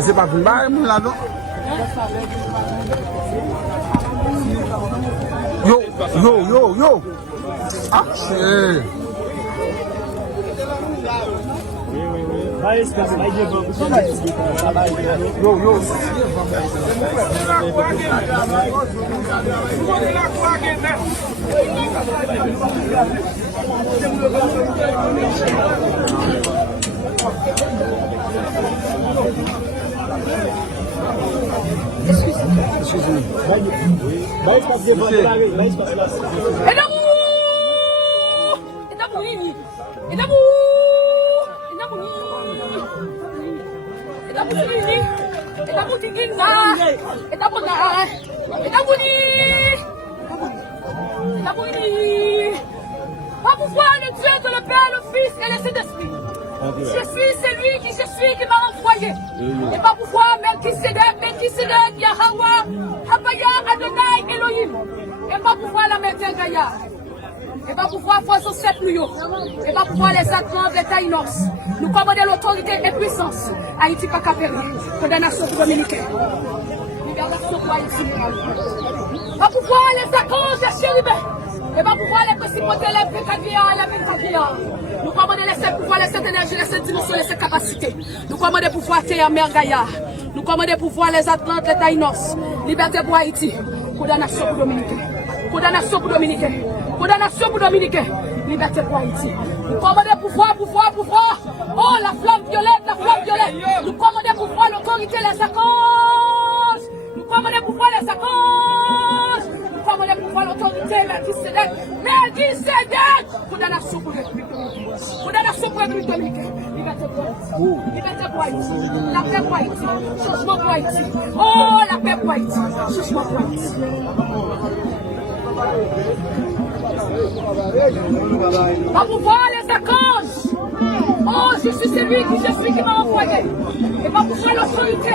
c'est pas une barre, là, non? Yo. Ah, c'est... Yo. Excusez-moi. Pas pouvoir le Dieu de le Père, le Fils et le Saint-Esprit. Je suis celui qui m'a envoyé. Et pas pouvoir Melchisedec, Yahweh, Habaya, Adonai, Elohim. Et pas pouvoir la mettre en Gaïa. Et pas pouvoir Foison 7 millions. Et pas pouvoir les Atlantes, les Taïnos. Nous commandons l'autorité et puissance. Haïti pas capérer. Condamnation pour dominicaine. Libération pour Haïti. Pas pouvoir les accords de chérubins. Et pas pouvoir les principautés, les Pécadiens. Nous commandons les sept pouvoirs, les sept énergies, les sept dimensions, les sept capacités. Nous commandons pouvoir Théa Mergaïa. Nous commandons pouvoir les Atlantes, les Taïnos. Liberté pour Haïti. Condamnation pour Dominicain. Condamnation pour Dominicain. Condamnation pour Dominicain. Liberté pour Haïti. Nous commandons pouvoir. Oh, la flamme violette. Nous commandons pouvoir l'autorité, les accords. Nous commandons pouvoir les accords. Nous commandons pouvoir l'autorité, Melchisedec. Condamnation pour République dominicaine. Condamnation pour République dominicaine. Liberté pour Haïti. Liberté pour Haïti. La paix pour Haïti. Changement pour Haïti. Oh, la paix pour Haïti. Changement pour Haïti. Pas pouvoir les archanges. Oh, je suis celui qui m'a envoyé. Et pas pouvoir l'autorité.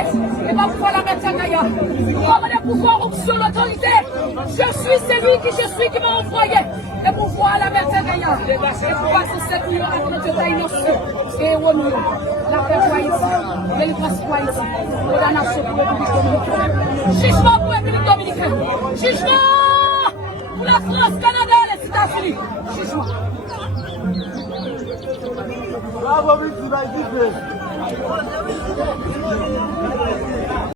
Et pas pouvoir la mettre en Gaïa. Comme les pouvoirs sur l'autorité. Je suis celui qui m'a envoyé. Et pouvoir la mettre en Gaïa. Et pouvoir se servir à notre Taïnos. Et au nous. La paix pour Haïti. Délivrance pour Haïti. Condamnation pour la République dominicaine. Jugement pour la République dominicaine. Jugement pour la France, Canada, les États-Unis. Jugement. Bravo,